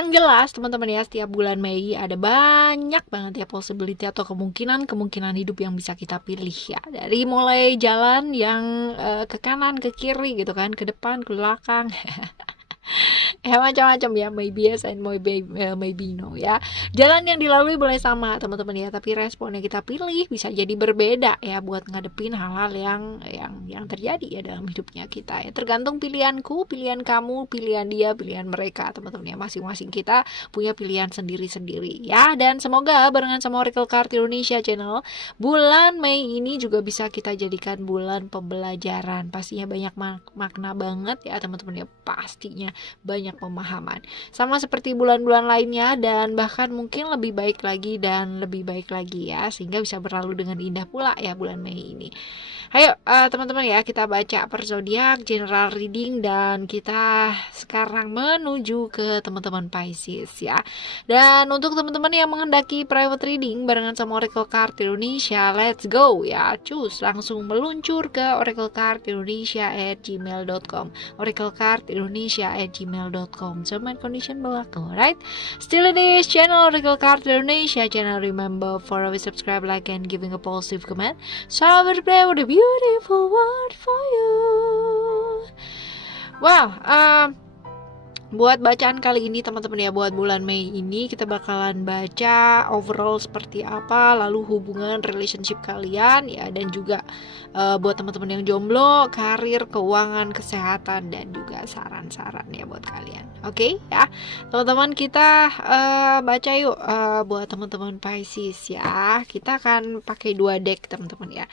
Yang jelas teman-teman ya, setiap bulan Mei ada banyak banget ya possibility atau kemungkinan hidup yang bisa kita pilih ya. Dari mulai jalan yang ke kanan, ke kiri gitu kan, ke depan, ke belakang. Ya macam-macam ya, maybe yes and maybe no ya. Jalan yang dilalui boleh sama teman-teman ya, tapi respon yang kita pilih bisa jadi berbeda ya buat ngadepin hal-hal yang terjadi ya dalam hidupnya kita ya. Tergantung pilihanku, pilihan kamu, pilihan dia, pilihan mereka teman-teman ya. Masing-masing kita punya pilihan sendiri-sendiri ya. Dan semoga barengan sama Oracle Card Indonesia Channel, bulan Mei ini juga bisa kita jadikan bulan pembelajaran. Pastinya banyak makna banget ya teman-teman ya, pastinya banyak pemahaman. Sama seperti bulan-bulan lainnya dan bahkan mungkin lebih baik lagi dan lebih baik lagi ya, sehingga bisa berlalu dengan indah pula ya bulan Mei ini. Ayo teman-teman ya, kita baca per zodiak, general reading, dan kita sekarang menuju ke teman-teman Pisces ya. Dan untuk teman-teman yang menghendaki private reading barengan sama Oracle Card Indonesia, let's go ya. Cus langsung meluncur ke oraclecardindonesia@gmail.com. oraclecardindonesia@gmail.com. Term and condition berlaku, right? Still in this channel Oracle Card Indonesia channel. Remember for always subscribe, like, and giving a positive comment. So I will play with a beautiful word for you. Wow, buat bacaan kali ini teman-teman ya, buat bulan Mei ini kita bakalan baca overall seperti apa, lalu hubungan relationship kalian ya, dan juga buat teman-teman yang jomblo, karir, keuangan, kesehatan, dan juga saran-saran ya buat kalian. Oke ya teman-teman, kita baca yuk buat teman-teman Pisces ya. Kita akan pakai 2 deck teman-teman ya.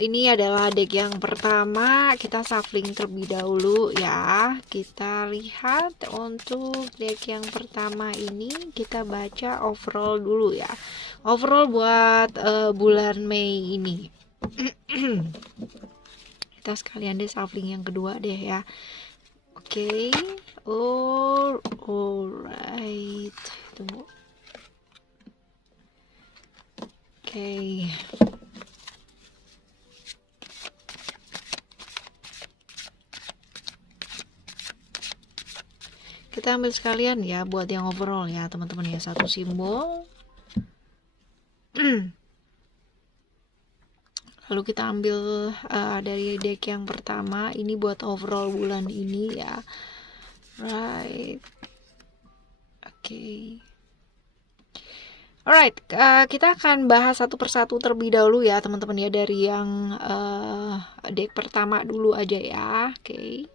Ini adalah deck yang pertama, kita shuffling terlebih dahulu ya. Kita lihat untuk deck yang pertama ini, kita baca overall dulu ya. Overall buat bulan Mei ini. Kita sekalian deh shuffling yang kedua deh ya. Oke. Alright. Tunggu. Oke. Kita ambil sekalian ya buat yang overall ya teman-teman ya, satu simbol. Lalu kita ambil dari deck yang pertama, ini buat overall bulan ini ya. Right. Oke. Alright, kita akan bahas satu persatu terlebih dahulu ya teman-teman ya, dari yang deck pertama dulu aja ya. Oke.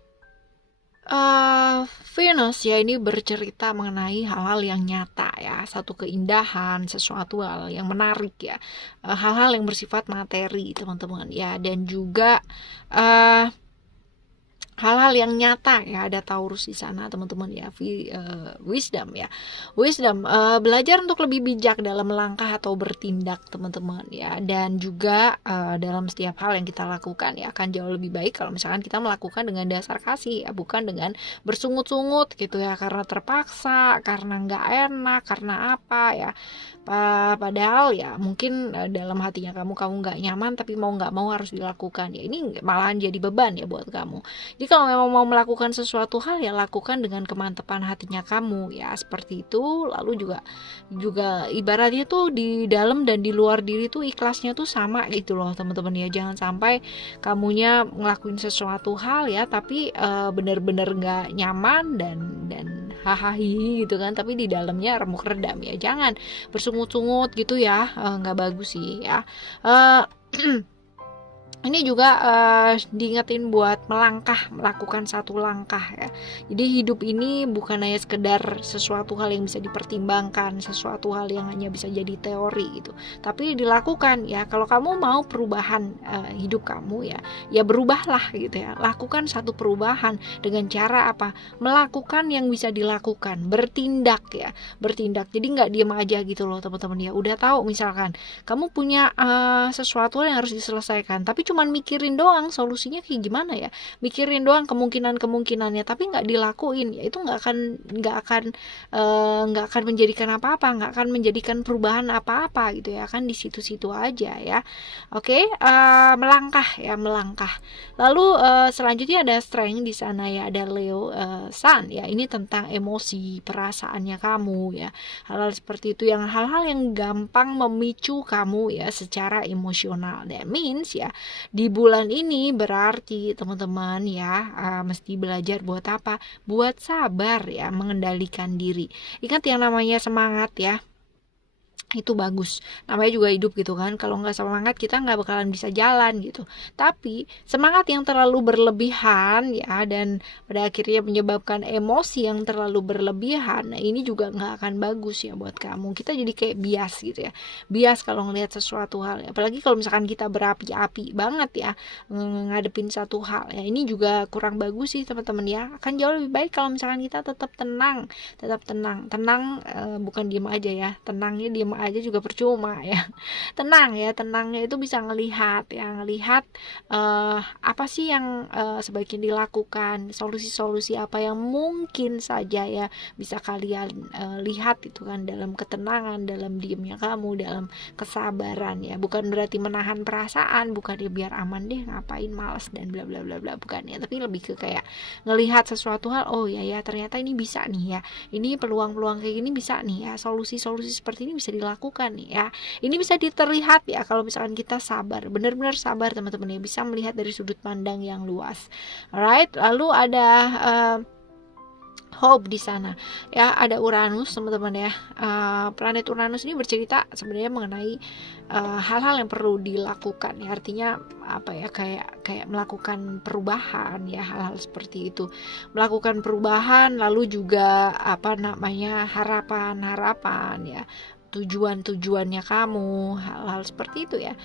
Venus ya ini bercerita mengenai hal-hal yang nyata ya, satu keindahan, sesuatu hal yang menarik ya, hal-hal yang bersifat materi teman-teman ya, dan juga hal-hal yang nyata ya. Ada Taurus di sana teman-teman ya. Wisdom ya, wisdom, belajar untuk lebih bijak dalam melangkah atau bertindak teman-teman ya, dan juga dalam setiap hal yang kita lakukan ya akan jauh lebih baik kalau misalkan kita melakukan dengan dasar kasih ya, bukan dengan bersungut-sungut gitu ya, karena terpaksa, karena nggak enak, karena apa ya. Padahal ya mungkin dalam hatinya kamu nggak nyaman, tapi mau nggak mau harus dilakukan ya. Ini malahan jadi beban ya buat kamu. Jadi kalau memang mau melakukan sesuatu hal ya lakukan dengan kemantapan hatinya kamu ya, seperti itu. Lalu juga ibaratnya tuh di dalam dan di luar diri tuh ikhlasnya tuh sama gitu loh teman-teman ya. Jangan sampai kamunya ngelakuin sesuatu hal ya tapi benar-benar nggak nyaman dan hahaha gitu kan, tapi di dalamnya remuk redam ya. Jangan bersungut-sungut gitu ya, nggak bagus sih ya. Ini juga diingetin buat melakukan satu langkah ya. Jadi hidup ini bukan hanya sekedar sesuatu hal yang bisa dipertimbangkan, sesuatu hal yang hanya bisa jadi teori gitu, tapi dilakukan ya. Kalau kamu mau perubahan hidup kamu ya berubahlah gitu ya. Lakukan satu perubahan dengan cara apa? Melakukan yang bisa dilakukan, bertindak ya, bertindak. Jadi nggak diem aja gitu loh teman-teman ya. Udah tahu misalkan kamu punya sesuatu yang harus diselesaikan, tapi cuma cuman mikirin doang solusinya kayak gimana ya, mikirin doang kemungkinannya, tapi nggak dilakuin, ya itu nggak akan menjadikan apa-apa, nggak akan menjadikan perubahan apa-apa gitu ya kan, di situ-situ aja ya. Oke, melangkah. Lalu selanjutnya ada strength di sana ya, ada Leo Sun ya. Ini tentang emosi, perasaannya kamu ya. Hal-hal seperti itu, hal-hal yang gampang memicu kamu ya secara emosional. That means ya, di bulan ini berarti teman-teman ya mesti belajar buat apa? Buat sabar ya, mengendalikan diri. Ingat yang namanya semangat ya, itu bagus, namanya juga hidup gitu kan. Kalau nggak semangat kita nggak bakalan bisa jalan gitu. Tapi semangat yang terlalu berlebihan ya, dan pada akhirnya menyebabkan emosi yang terlalu berlebihan, nah ini juga nggak akan bagus ya buat kamu. Kita jadi kayak bias gitu ya, bias kalau ngelihat sesuatu hal, apalagi kalau misalkan kita berapi-api banget ya ngadepin satu hal ya, ini juga kurang bagus sih teman-teman ya. Akan jauh lebih baik kalau misalkan kita tetap tenang, bukan diem aja ya, tenangnya diem aja juga percuma ya. Tenangnya itu bisa ngelihat apa sih yang sebaiknya dilakukan, solusi-solusi apa yang mungkin saja ya bisa kalian lihat itu kan, dalam ketenangan, dalam diemnya kamu, dalam kesabaran ya. Bukan berarti menahan perasaan, bukan ya biar aman deh, ngapain, malas dan bla bla bla bla, bukan ya. Tapi lebih ke kayak ngelihat sesuatu hal, oh ya ternyata ini bisa nih ya, ini peluang-peluang kayak gini bisa nih ya, solusi-solusi seperti ini bisa dilakukan nih ya. Ini bisa diterlihat ya kalau misalkan kita sabar, benar-benar sabar teman-teman ya, bisa melihat dari sudut pandang yang luas. Alright, lalu ada Hope di sana ya, ada Uranus teman-teman ya. Planet Uranus ini bercerita sebenarnya mengenai hal-hal yang perlu dilakukan ya, artinya apa ya, kayak melakukan perubahan ya, hal-hal seperti itu, melakukan perubahan, lalu juga harapan ya, tujuannya kamu, hal-hal seperti itu ya.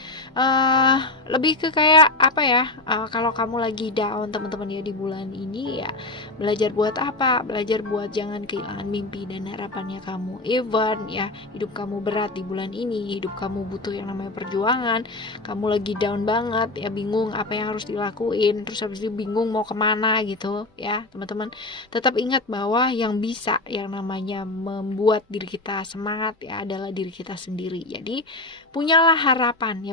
Lebih ke kayak apa ya, kalau kamu lagi down teman-teman ya di bulan ini ya, belajar buat apa? Belajar buat jangan kehilangan mimpi dan harapannya kamu. Even ya hidup kamu berat di bulan ini, hidup kamu butuh yang namanya perjuangan, kamu lagi down banget ya, bingung apa yang harus dilakuin, terus habis itu bingung mau kemana gitu ya teman-teman, tetap ingat bahwa yang bisa, yang namanya membuat diri kita semangat ya adalah diri kita sendiri. Jadi punyalah harapan.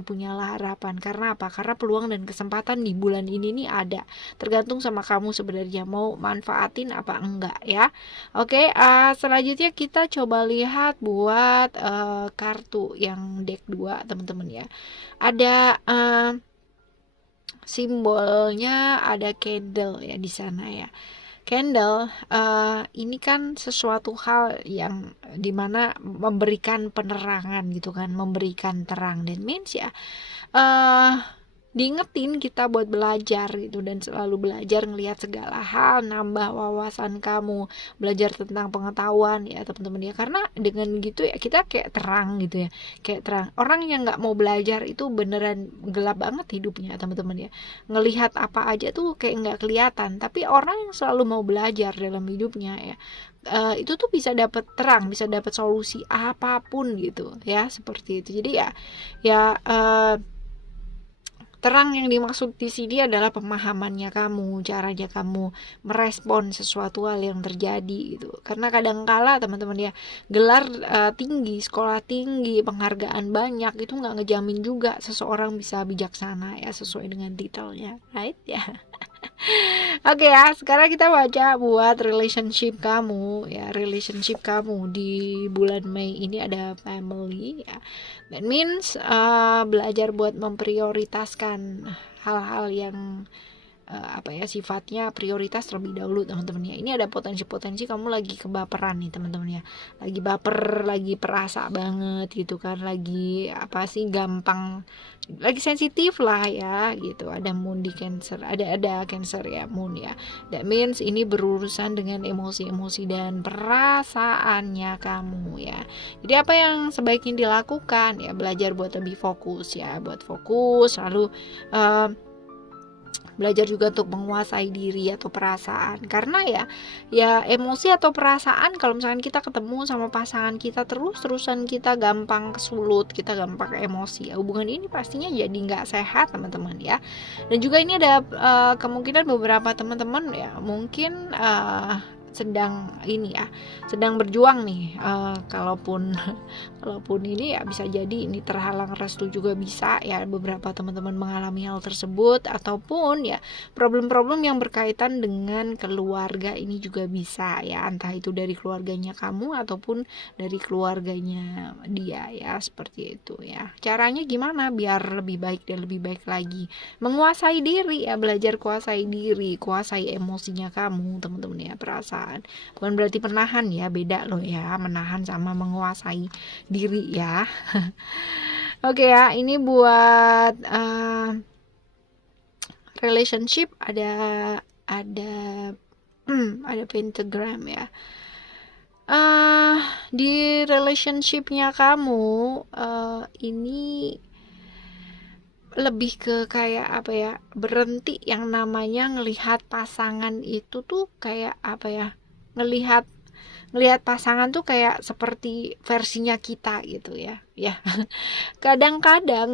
Karena apa? Karena peluang dan kesempatan di bulan ini nih ada, tergantung sama kamu sebenarnya mau manfaatin apa enggak ya. Oke, selanjutnya kita coba lihat buat kartu yang deck 2 teman-teman ya. Ada simbolnya, ada candle ya di sana ya. Candle ini kan sesuatu hal yang dimana memberikan penerangan gitu kan, memberikan terang, dan means ya diingetin kita buat belajar gitu, dan selalu belajar ngelihat segala hal, nambah wawasan kamu, belajar tentang pengetahuan ya teman-teman ya. Karena dengan gitu ya kita kayak terang gitu ya, kayak terang. Orang yang nggak mau belajar itu beneran gelap banget hidupnya teman-teman ya, ngelihat apa aja tuh kayak nggak kelihatan. Tapi orang yang selalu mau belajar dalam hidupnya ya, itu tuh bisa dapat terang, bisa dapat solusi apapun gitu ya, seperti itu. Jadi ya terang yang dimaksud di sini adalah pemahamannya kamu, caranya kamu merespon sesuatu hal yang terjadi gitu. Karena kadangkala teman-teman ya, gelar tinggi, sekolah tinggi, penghargaan banyak itu nggak ngejamin juga seseorang bisa bijaksana ya, sesuai dengan titelnya, right ya. Oke ya, sekarang kita baca buat relationship kamu ya. Relationship kamu di bulan Mei ini ada family ya. That means belajar buat memprioritaskan hal-hal yang sifatnya prioritas terlebih dahulu teman-teman ya. Ini ada potensi kamu lagi kebaperan nih teman-teman ya, lagi baper, lagi perasa banget gitu kan, lagi gampang, lagi sensitif lah ya gitu. Ada moon di Cancer, ada Cancer ya, moon ya. That means ini berurusan dengan emosi-emosi dan perasaannya kamu ya. Jadi apa yang sebaiknya dilakukan ya, belajar buat lebih fokus ya, buat fokus, lalu belajar juga untuk menguasai diri atau perasaan. Karena ya emosi atau perasaan, kalau misalkan kita ketemu sama pasangan kita terus-terusan kita gampang kesulut, kita gampang emosi, hubungan ini pastinya jadi nggak sehat teman-teman ya. Dan juga ini ada kemungkinan beberapa teman-teman ya mungkin sedang berjuang nih, kalaupun ini ya bisa jadi ini terhalang restu juga bisa ya, beberapa teman-teman mengalami hal tersebut, ataupun ya problem-problem yang berkaitan dengan keluarga ini juga bisa ya, entah itu dari keluarganya kamu ataupun dari keluarganya dia ya, seperti itu ya. Caranya gimana biar lebih baik dan lebih baik lagi? Menguasai diri ya, belajar kuasai diri, kuasai emosinya kamu teman-teman ya, perasaan. Bukan berarti menahan ya, beda loh ya, menahan sama menguasai diri ya. Oke ya, ini buat relationship ada pentagram ya. Di relationshipnya kamu ini lebih ke kayak apa ya, berhenti yang namanya ngelihat pasangan itu tuh kayak apa ya, ngelihat pasangan tuh kayak seperti versinya kita gitu ya. Kadang-kadang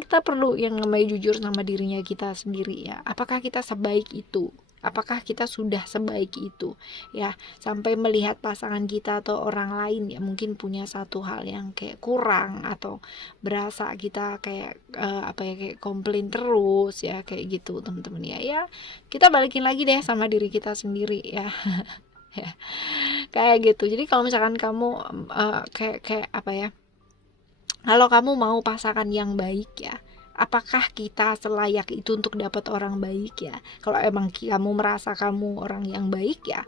kita perlu yang namanya jujur sama dirinya kita sendiri ya. Apakah kita sebaik itu? Apakah kita sudah sebaik itu ya, sampai melihat pasangan kita atau orang lain ya mungkin punya satu hal yang kayak kurang, atau berasa kita kayak kayak komplain terus ya, kayak gitu teman-teman ya. Kita balikin lagi deh sama diri kita sendiri ya. Ya, kayak gitu. Jadi kalau misalkan kamu kayak apa ya, kalau kamu mau pasangan yang baik ya, apakah kita selayak itu untuk dapat orang baik ya? Kalau emang kamu merasa kamu orang yang baik ya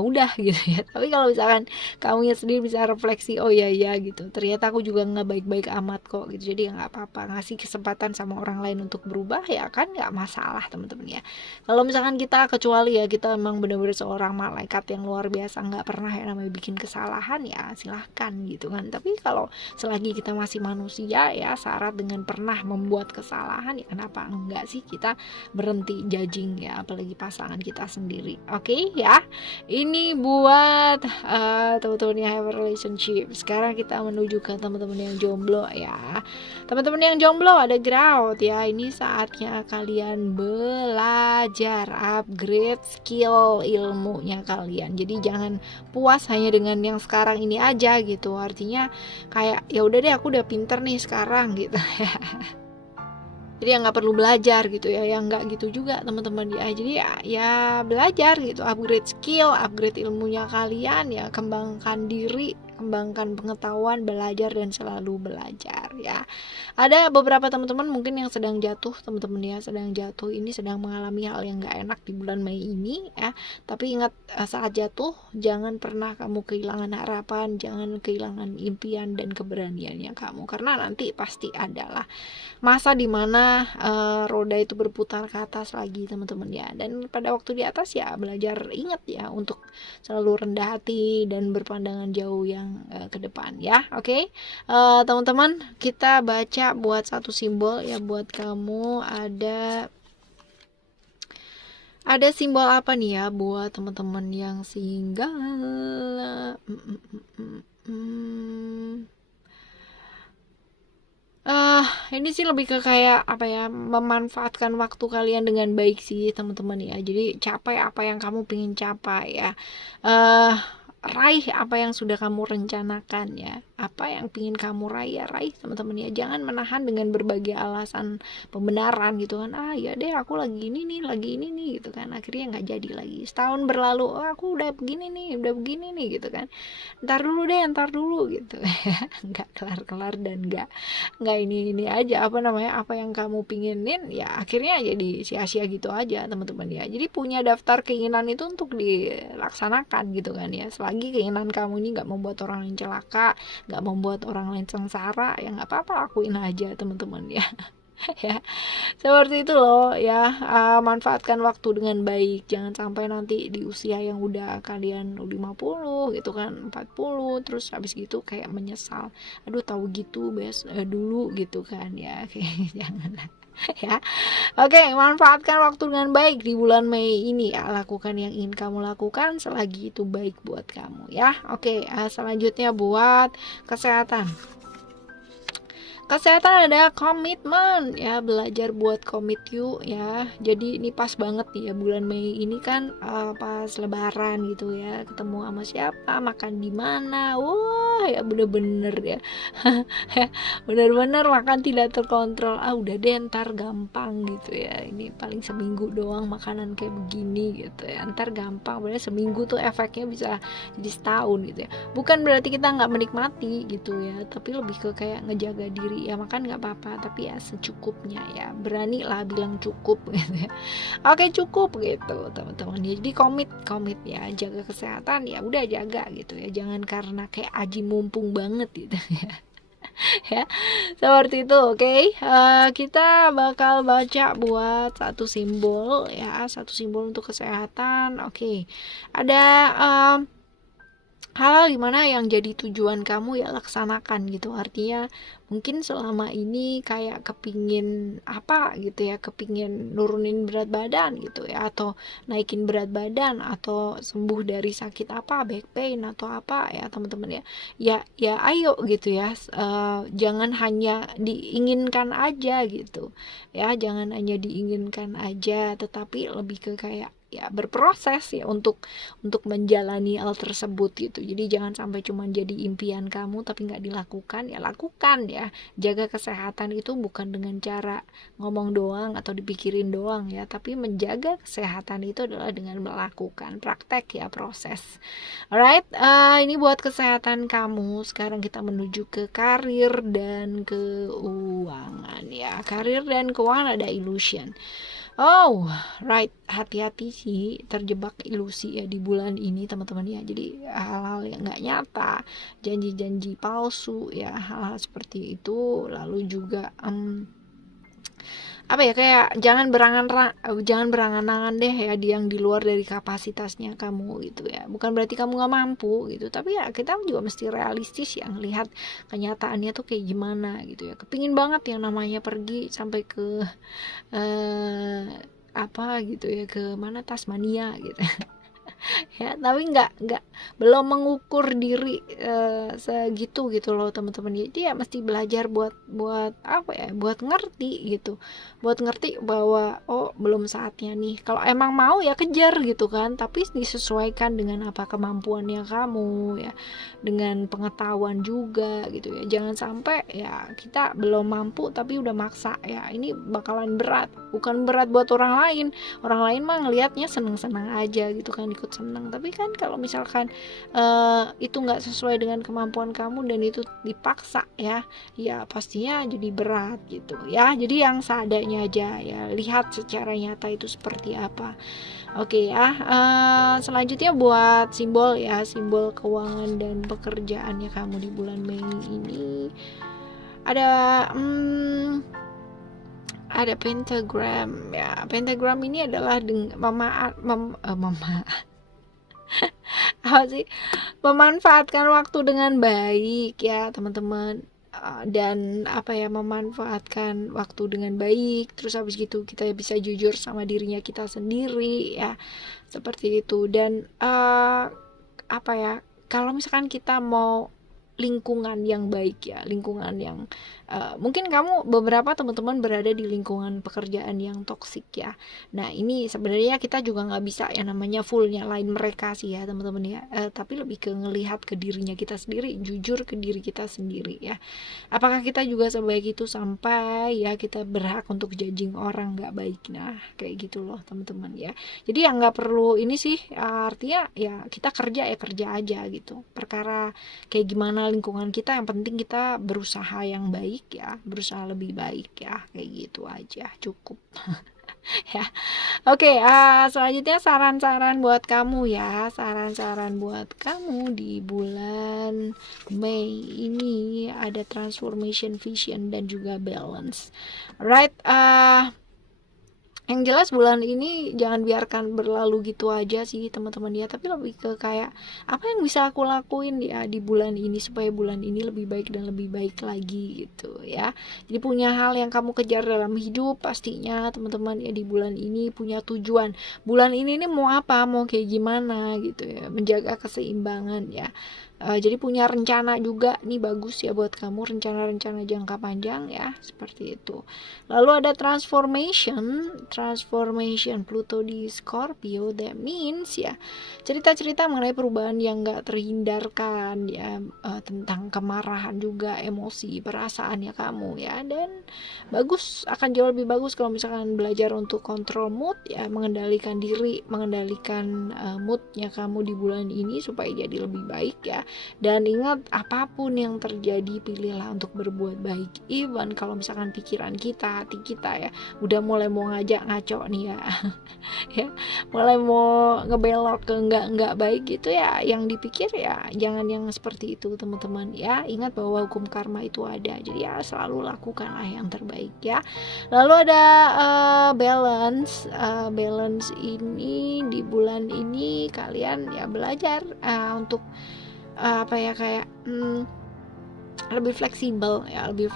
udah gitu ya. Tapi kalau misalkan kamu sendiri bisa refleksi, oh ya gitu, ternyata aku juga nggak baik-baik amat kok gitu, jadi ya nggak apa-apa, ngasih kesempatan sama orang lain untuk berubah ya kan, nggak masalah teman-teman ya. Kalau misalkan kita, kecuali ya kita emang benar-benar seorang malaikat yang luar biasa, nggak pernah yang namanya bikin kesalahan, ya silahkan gitu kan. Tapi kalau selagi kita masih manusia ya, syarat dengan pernah membuat kesalahan, ya kenapa enggak sih kita berhenti judging ya, apalagi pasangan kita sendiri. Oke ya, ini buat teman-teman yang have a relationship. Sekarang kita menuju ke teman-teman yang jomblo ya. Teman-teman yang jomblo ada ground ya. Ini saatnya kalian belajar, upgrade skill ilmunya kalian. Jadi jangan puas hanya dengan yang sekarang ini aja gitu. Artinya kayak ya udah deh, aku udah pinter nih sekarang gitu ya. Jadi nggak perlu belajar gitu ya, yang nggak gitu juga teman-teman ya. Jadi ya belajar gitu, upgrade skill, upgrade ilmunya kalian ya, kembangkan diri, kembangkan pengetahuan, belajar dan selalu belajar ya. Ada beberapa teman-teman mungkin yang sedang jatuh, teman-teman ya, sedang jatuh ini, sedang mengalami hal yang nggak enak di bulan Mei ini ya. Tapi ingat, saat jatuh jangan pernah kamu kehilangan harapan, jangan kehilangan impian dan keberaniannya kamu, karena nanti pasti adalah masa dimana roda itu berputar ke atas lagi teman-teman ya. Dan pada waktu di atas ya belajar, ingat ya, untuk selalu rendah hati dan berpandangan jauh yang ke depan ya. Oke, teman-teman, kita baca buat satu simbol ya buat kamu. Ada simbol apa nih ya buat teman-teman yang single? Ini sih lebih ke kayak apa ya, memanfaatkan waktu kalian dengan baik sih teman-teman ya. Jadi capai apa yang kamu pengen capai ya. Raih apa yang sudah kamu rencanakan ya. Apa yang pengen kamu raih ya raih teman-teman ya. Jangan menahan dengan berbagai alasan pembenaran gitu kan. Ya deh, aku lagi ini nih gitu kan. Akhirnya nggak jadi lagi. Setahun berlalu, aku udah begini nih gitu kan. Ntar dulu gitu. Nggak kelar-kelar dan nggak ini aja, apa yang kamu pinginin ya akhirnya jadi sia-sia gitu aja teman-teman ya. Jadi punya daftar keinginan itu untuk dilaksanakan gitu kan ya. Selagi keinginan kamu ini nggak membuat orang lain celaka, nggak membuat orang lain sengsara, ya nggak apa-apa, lakuin aja teman-teman ya. Ya seperti itu loh ya. Manfaatkan waktu dengan baik, jangan sampai nanti di usia yang udah kalian 50 gitu kan, 40, terus habis gitu kayak menyesal, aduh tahu gitu dulu gitu kan ya. Kayak jangan. Ya. Oke, manfaatkan waktu dengan baik di bulan Mei ini ya. Lakukan yang ingin kamu lakukan selagi itu baik buat kamu ya. Oke, selanjutnya buat kesehatan. Kesehatan ada komitmen ya, belajar buat komit yuk ya. Jadi ini pas banget nih ya, bulan Mei ini kan pas lebaran gitu ya, ketemu sama siapa, makan di mana. Wah ya bener-bener ya. Bener-bener makan tidak terkontrol. Udah deh ntar gampang gitu ya, ini paling seminggu doang makanan kayak begini gitu ya, ntar gampang. Padahal seminggu tuh efeknya bisa jadi setahun gitu ya. Bukan berarti kita nggak menikmati gitu ya, tapi lebih ke kayak ngejaga diri ya. Makan nggak apa-apa tapi ya secukupnya ya, berani lah bilang cukup gitu ya. Oke cukup gitu teman-teman ya. Jadi komit ya, jaga kesehatan ya udah jaga gitu ya, jangan karena kayak aji mumpung banget gitu ya. Ya seperti itu. Oke, kita bakal baca buat satu simbol ya, satu simbol untuk kesehatan. Oke, ada hal dimana yang jadi tujuan kamu ya laksanakan gitu. Artinya mungkin selama ini kayak kepingin apa gitu ya, kepingin nurunin berat badan gitu ya, atau naikin berat badan, atau sembuh dari sakit apa, back pain atau apa ya teman-teman ya. Ya ayo gitu ya, jangan hanya diinginkan aja gitu ya, jangan hanya diinginkan aja, tetapi lebih ke kayak ya berproses ya untuk menjalani hal tersebut gitu. Jadi jangan sampai cuma jadi impian kamu tapi nggak dilakukan. Ya lakukan ya, jaga kesehatan itu bukan dengan cara ngomong doang atau dipikirin doang ya, tapi menjaga kesehatan itu adalah dengan melakukan praktek ya, proses. Alright, ini buat kesehatan kamu. Sekarang kita menuju ke karir dan keuangan ya. Karir dan keuangan ada illusion. Oh, right. Hati-hati sih terjebak ilusi ya di bulan ini teman-teman ya. Jadi hal-hal yang nggak nyata, janji-janji palsu ya, hal-hal seperti itu. Lalu juga apa ya, kayak jangan berangan-angan deh ya yang di luar dari kapasitasnya kamu gitu ya. Bukan berarti kamu nggak mampu gitu, tapi ya kita juga mesti realistis ya, ngelihat kenyataannya tuh kayak gimana gitu ya. Kepingin banget yang namanya pergi sampai ke apa gitu ya, ke mana, Tasmania gitu ya, tapi belum mengukur diri segitu gitu loh teman-teman. Jadi ya mesti belajar buat apa ya, buat ngerti gitu, buat ngerti bahwa oh belum saatnya nih. Kalau emang mau ya kejar gitu kan, tapi disesuaikan dengan apa kemampuannya kamu ya, dengan pengetahuan juga gitu ya. Jangan sampai ya kita belum mampu tapi udah maksa ya, ini bakalan berat. Bukan berat buat orang lain mah ngelihatnya seneng-seneng aja gitu kan, ikut seneng. Tapi kan kalau misalkan itu nggak sesuai dengan kemampuan kamu dan itu dipaksa ya pastinya jadi berat gitu ya. Jadi yang seadanya aja ya, lihat secara nyata itu seperti apa. Oke ya, selanjutnya buat simbol ya, simbol keuangan dan pekerjaannya kamu di bulan Mei ini ada pentagram ya. Pentagram ini adalah apa sih, memanfaatkan waktu dengan baik ya teman-teman. Dan apa ya, memanfaatkan waktu dengan baik, terus habis gitu kita bisa jujur sama dirinya kita sendiri ya, seperti itu. Dan apa ya, kalau misalkan kita mau lingkungan yang baik ya, lingkungan yang mungkin kamu beberapa teman-teman berada di lingkungan pekerjaan yang toksik ya. Nah ini sebenarnya kita juga nggak bisa ya namanya full nyalain mereka sih ya teman-teman ya, tapi lebih ke ngelihat ke dirinya kita sendiri, jujur ke diri kita sendiri ya. Apakah kita juga sebaik itu sampai ya kita berhak untuk judging orang nggak baik? Nah kayak gitu loh teman-teman ya. Jadi yang nggak perlu ini sih, artinya ya kita kerja aja gitu. Perkara kayak gimana lingkungan kita, yang penting kita berusaha yang baik ya, berusaha lebih baik ya, kayak gitu aja cukup. Ya oke, selanjutnya saran-saran buat kamu ya, saran-saran buat kamu di bulan Mei ini ada transformation, vision dan juga balance. Right, Yang jelas bulan ini jangan biarkan berlalu gitu aja sih teman-teman ya, tapi lebih ke kayak apa yang bisa aku lakuin ya di bulan ini supaya bulan ini lebih baik dan lebih baik lagi gitu ya. Jadi punya hal yang kamu kejar dalam hidup pastinya teman-teman ya, di bulan ini punya tujuan. Bulan ini nih mau apa, mau kayak gimana gitu ya, menjaga keseimbangan ya. Jadi punya rencana juga nih, bagus ya buat kamu, rencana-rencana jangka panjang ya, seperti itu. Lalu ada transformation Pluto di Scorpio, that means ya cerita-cerita mengenai perubahan yang gak terhindarkan ya, tentang kemarahan juga, emosi, perasaan ya kamu ya. Dan bagus, akan jauh lebih bagus kalau misalkan belajar untuk kontrol mood ya, mengendalikan diri, mengendalikan moodnya kamu di bulan ini supaya jadi lebih baik ya. Dan ingat, apapun yang terjadi pilihlah untuk berbuat baik, even kalau misalkan pikiran kita, hati kita ya udah mulai mau ngajak ngaco nih ya ya, mulai mau ngebelok ke enggak baik gitu ya, yang dipikir ya jangan yang seperti itu teman-teman ya. Ingat bahwa hukum karma itu ada, jadi ya selalu lakukanlah yang terbaik ya. Lalu ada balance ini di bulan ini kalian ya belajar untuk apa ya, kayak lebih fleksibel ya, lebih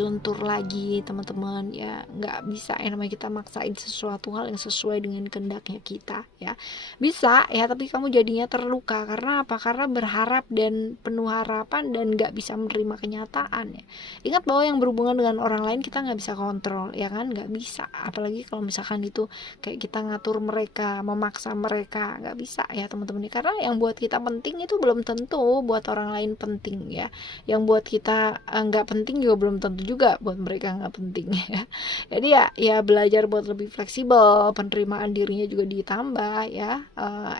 lentur lagi teman-teman ya. Nggak bisa ya namanya kita maksain sesuatu hal yang sesuai dengan kehendaknya kita ya, bisa ya tapi kamu jadinya terluka. Karena apa? Karena berharap dan penuh harapan dan nggak bisa menerima kenyataan ya. Ingat bahwa yang berhubungan dengan orang lain kita nggak bisa kontrol ya kan, nggak bisa, apalagi kalau misalkan itu kayak kita ngatur mereka, memaksa mereka, nggak bisa ya teman-teman. Karena yang buat kita penting itu belum tentu buat orang lain penting ya, yang buat kita nggak penting juga belum tentu juga buat mereka nggak penting ya. Jadi ya belajar buat lebih fleksibel, penerimaan dirinya juga ditambah ya.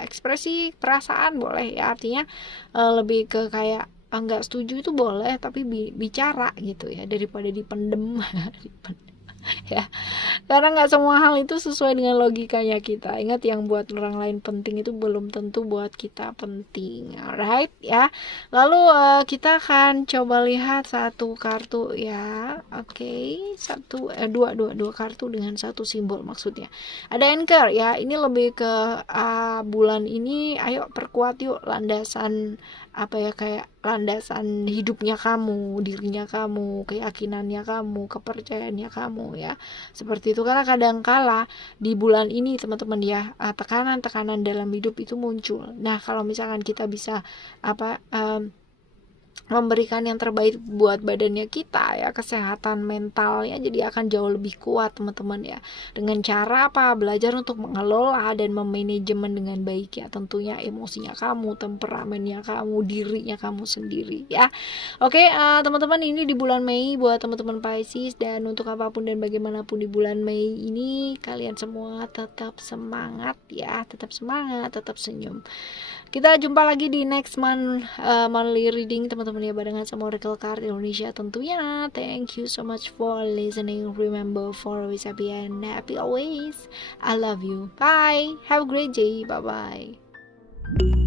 Ekspresi perasaan boleh ya, artinya lebih ke kayak nggak setuju itu boleh, tapi bicara gitu ya, daripada dipendem ya. Karena nggak semua hal itu sesuai dengan logikanya kita. Ingat, yang buat orang lain penting itu belum tentu buat kita penting. Alright ya. Lalu kita akan coba lihat satu kartu ya. Oke, dua kartu dengan satu simbol maksudnya. Ada anchor ya. Ini lebih ke bulan ini ayo perkuat yuk landasan apa ya, kayak landasan hidupnya kamu, dirinya kamu, keyakinannya kamu, kepercayaannya kamu ya, seperti itu. Karena kadangkala di bulan ini teman-teman ya, tekanan-tekanan dalam hidup itu muncul. Nah kalau misalkan kita bisa memberikan yang terbaik buat badannya kita ya, kesehatan mentalnya jadi akan jauh lebih kuat teman-teman ya, dengan cara apa? Belajar untuk mengelola dan memanajemen dengan baik ya, tentunya emosinya kamu, temperamennya kamu, dirinya kamu sendiri ya. Oke, teman-teman, ini di bulan Mei buat teman-teman Pisces, dan untuk apapun dan bagaimanapun di bulan Mei ini kalian semua tetap semangat ya, tetap semangat, tetap senyum. Kita jumpa lagi di next monthly reading teman-teman ya, barengan sama Oracle Card Indonesia tentunya. Thank you so much for listening. Remember, for always happy and happy always. I love you. Bye. Have a great day. Bye bye.